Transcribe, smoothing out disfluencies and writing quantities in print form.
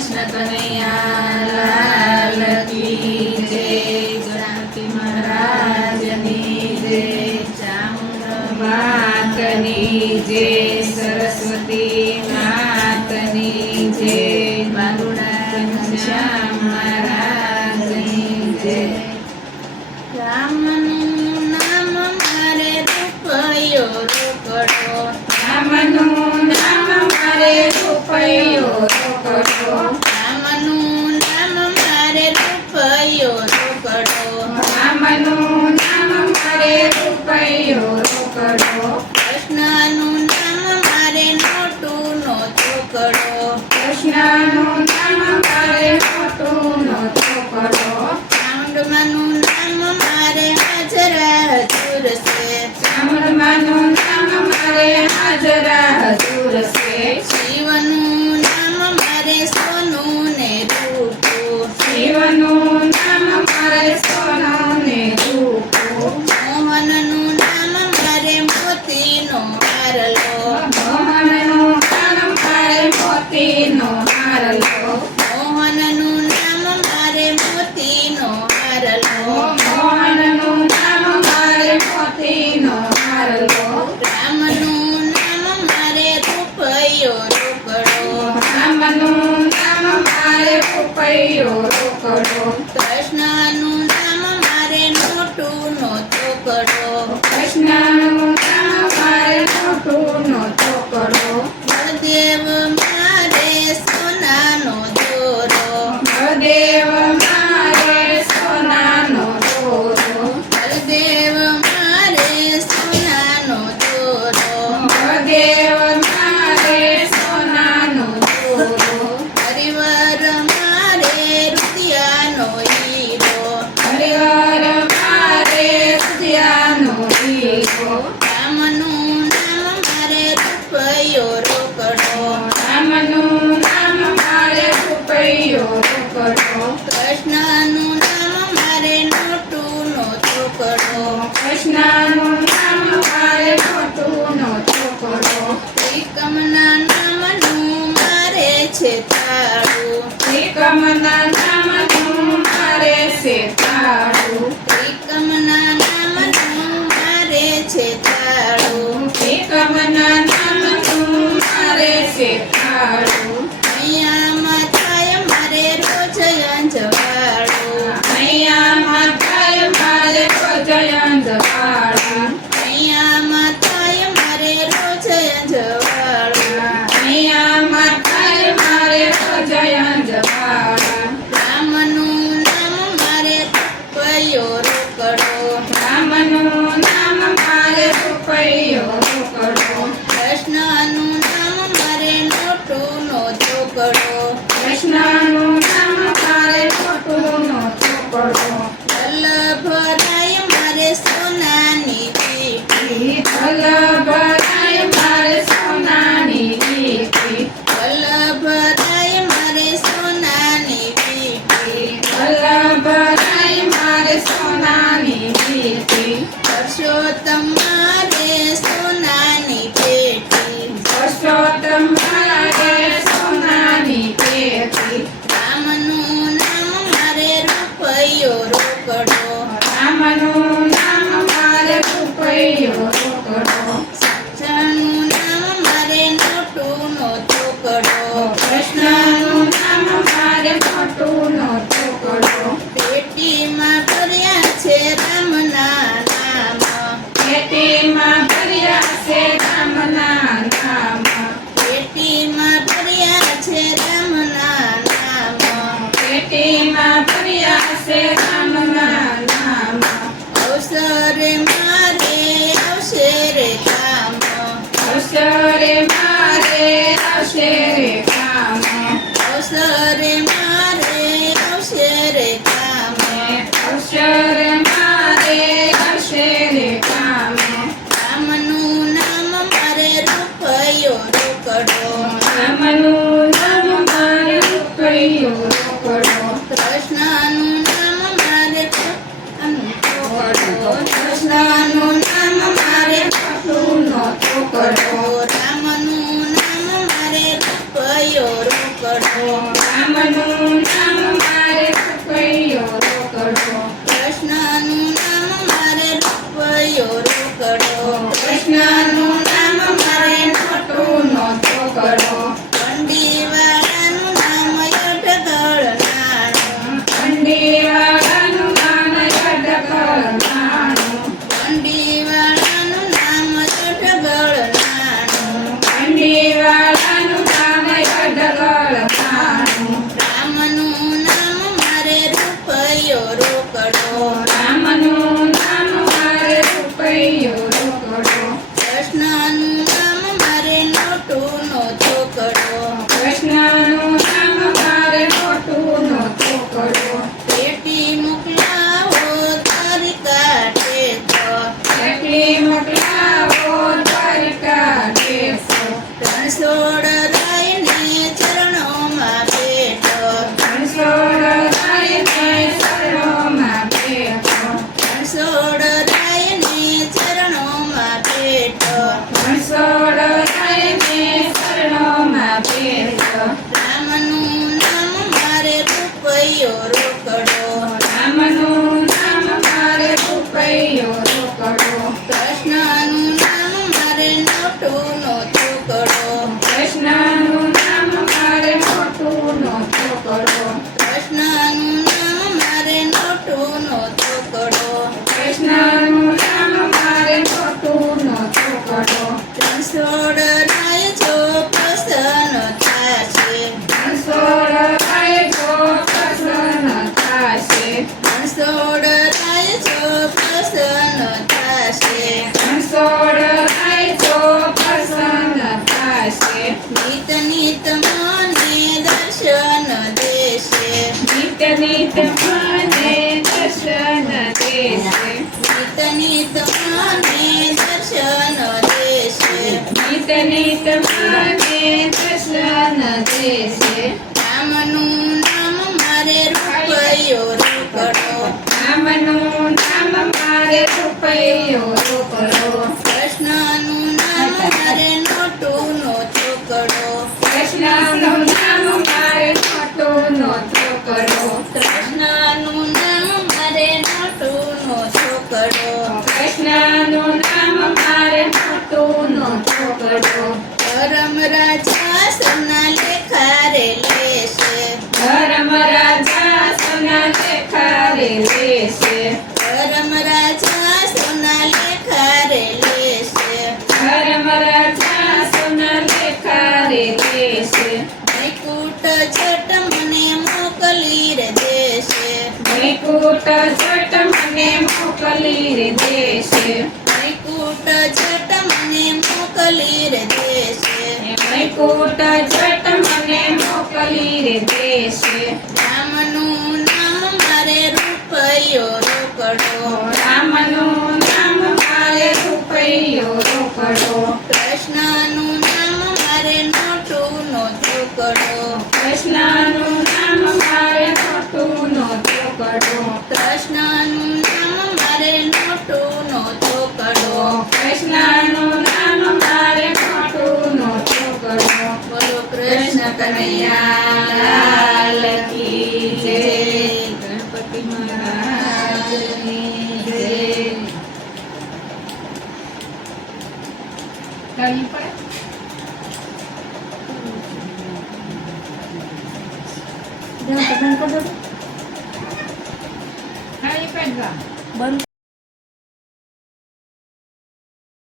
કૃષ્ણ કનૈયા લાલ કી જય, ગણપતિ મહારાજની જય, ચામુંડ માતની જય, સરસ્વતી માતની જય, બાલુડા શ્યામ મહારાજની જય. રામનું નામ મારે રૂપયો રોકડો, રામનું નામ મારે રૂપયો રોકડો, રામનું નામ મારે રૂપયો રોકડો, રામનું નામ મારે રૂપયો રોકડો, કૃષ્ણનું નામ મારે નોટુનો ચોકડો, કૃષ્ણનું નામ મારે નોટુનો ચોકડો, ચામુંડમાનું નામ મારે હાજરા હજુર છે, ચામુંડમાનું નામ મારે હાજરા હજુર છે, શિવનું નામ મારે સોનું ને રૂપું, શિવનું નામ મારે સોનું ને રૂપું, મોહનનું નામ મારે મોતીનો હારલો, મોહનનું નામ મારે મોતીનો હારલો, મોહનનું નામ મારે મોતીનો હારલો, મોહનનું નામ મારે મોતીનો હારલો, રામનું નામ મારે રૂપયો રોકડો, રામનું નામ મારે રૂપયો રોકડો, કૃષ્ણનું નામ મારે નોટુનો ચોકડો, કૃષ્ણનું નામ મારે નોટુનો ચોકડો, બળદેવ મારે સોનાનો દોરો, બળદેવ મારે સોનાનો દોરો, બળદેવ મારે સોનાનો દોરો, બળદેવ મારે સોનાનો દોરો, હરિવર મારે રૂપિયાનો હીરો, હરિવર મારે રૂપિયાનો હીરો, રામનું નામ મારે રૂપયો રોકડો, રામનું નામ મારે રૂપયો રોકડો, કૃષ્ણનું નામ મારે નોટુનો ચોકડો, કૃષ્ણનું નામ મારે નોટુનો ચોકડો, ત્રિકમના નામનું મારે છે તાળું, ત્રિકમના નામનું મારે છે તાળું, ત્રિકમના નામનું મારે છે તાળું, ત્રિકમના નામનું મારે છે તાળું, અહીંયામાં થાય મારે રોજ અંજવાળું, અહીંયામાં થાય મારે રોજ અંજવાળું, અહીંયામાં થાય મારે રોજ અંજવાળું, અહીંયામાં થાય મારે રોજ અંજવાળું, રામનું નામ મારે રૂપયો રોકડો, રામનું નામ મારે રૂપયો રોકડો, કૃષ્ણનું નામ મારે નોટુનો ચોકડો, કૃષ્ણનું નામ મારે નોટુનો ચોકડો, વલ્લભરાય મારે સોનાની દીકરી, વલ્લભરાય મારે સોનાની દીકરી, વલ્લભરાય મારે સોનાની દીકરી, વલ્લભરાય મારે સોનાની દીકરી, પરસોત્તમ મારે સોનાની પેટી, પરસોત્તમ મારે સોનાની પેટી, રામનું નામ મારે રૂપયો રોકડો, રામનું નામ મારે રૂપયો રોકડો, કૃષ્ણનું નામ મારે નોટુનો ચોકડો, કૃષ્ણનું નામ મારે નોટુનો ચોકડો, પેટીમાં ભર્યા છે રામના નામ, પેટીમાં ભર્યા છે રામના નામ, પેટીમાં ભર્યા છે રામના નામ, પેટીમાં ભર્યા છે રામના નામ, અવસરે મારે આવશે રે કામ, અવસરે મારે આવશે રે કામ, અવસરે મારે આવશે રે કામ, અવસરે મારે આવશે રે કામ, રામનું નામ મારે રૂપયો રોકડો, રામનું નામ મારે રૂપયો રોકડો, કૃષ્ણનું નામ મારે ચોકડો, કૃષ્ણનું નામ મારે નોટુનો ચોકડો, રામનું નામ મારે રૂપયો રોકડો, રામનું નામ મારે રૂપિયો રોકડો કૃષ્ણનું નામ મારે રૂપિયો રોકડો કૃષ્ણનું નામ મારે નોટુનો ચોકડો કંડીવાળાનું નામ અટકળ નાણું કંડીવાળાનું નામ અટકળ નાણું કંડીવાળાનું નામ અટકળ નાણું કંડીવાળાનું નામ અટકળ નાણું રામનું નામ મારે રૂપિયો રોકડો રામનું નામ મારે રૂપિયો રોકડો કૃષ્ણનું નામ મારે નોટુનો ચોકડો કૃષ્ણનું નામ મારે નોટુનો ચોકડો પેટી મોકલાવો દ્વારિકા ટેકો પેટી મોકલાવો દ્વારિકા ટેકો રણછોડ રાયને ચરણોમાં બેઠો રણછોડ રાયને ચરણોમાં બેઠો રણછોડ રાયને ચરણોમાં બેઠો રણછોડ રાયને ચરણોમાં બેઠો રામનું નામ મારે રૂપિયો રોકડો રામનું નામ મારે રૂપિયો રોકડો કૃષ્ણનું નામ મારે નોટુનો ચોકડો કૃષ્ણનું નામ મારે નોટુનો ચોકડો કૃષ્ણનું નામ મારે નોટુનો ચોકડો કૃષ્ણનું નામ મારે નોટુનો ચોકડો રણછોડ રાય જો પ્રસન્ન થાશે રણછોડ રાય જો પ્રસન્ન થાશે રણછોડ રાય જો પ્રસન્ન થાશે રણછોડ રાય જો પ્રસન્ન થાશે નિત નિત મને દર્શન દેશે નિત નિત મને દર્શન દેશે નિત નિત મને દર્શન દેશે નિત નિત મને દર્શન દેશે રામનું નામ મારે રૂપિયો રોકડો રામનું નામ મારે રૂપિયો રોકડો કૃષ્ણનું નામ મારે નોટુનો ચોકડો કૃષ્ણનું નામ મારે નોટુનો ચોકડો કૃષ્ણનું નામ મારે નોટુનો ચોકડો કૃષ્ણનું નામ મારે નોટુનો ચોકડો ધર્મ રાજા સના લેખા રે લેશે ધર્મ રાજા સના લેખા રે લેશે ધર્મ રાજા સના લેખા રે લેશે ધર્મ રાજા સના લેખા રે લેશે વૈકુંઠ જટ મને મોકલી રે દેશે વૈકુંઠ જટ મને મોકલી રે દેશે વૈકુંઠ જટ મને મોકલી રે દેશે વૈકુંઠ જટ મને મોકલી રે દેશે રામનું નામ મારે રૂપિયો રોકડો રામનું નામ મારે રૂપિયો રોકડો કૃષ્ણનું નામ મારે નોટુનો ચોકડો કૃષ્ણનું નામ મારે નોટુનો ચોકડો કૃષ્ણનું નામ મારે નોટુનો ચોકડો કૃષ્ણનું નામ મારે નોટુનો ચોકડો બોલો કૃષ્ણ કનૈયા લાલ કી જય ગણપતિ મહારાજની જય કઈ પડે બંધ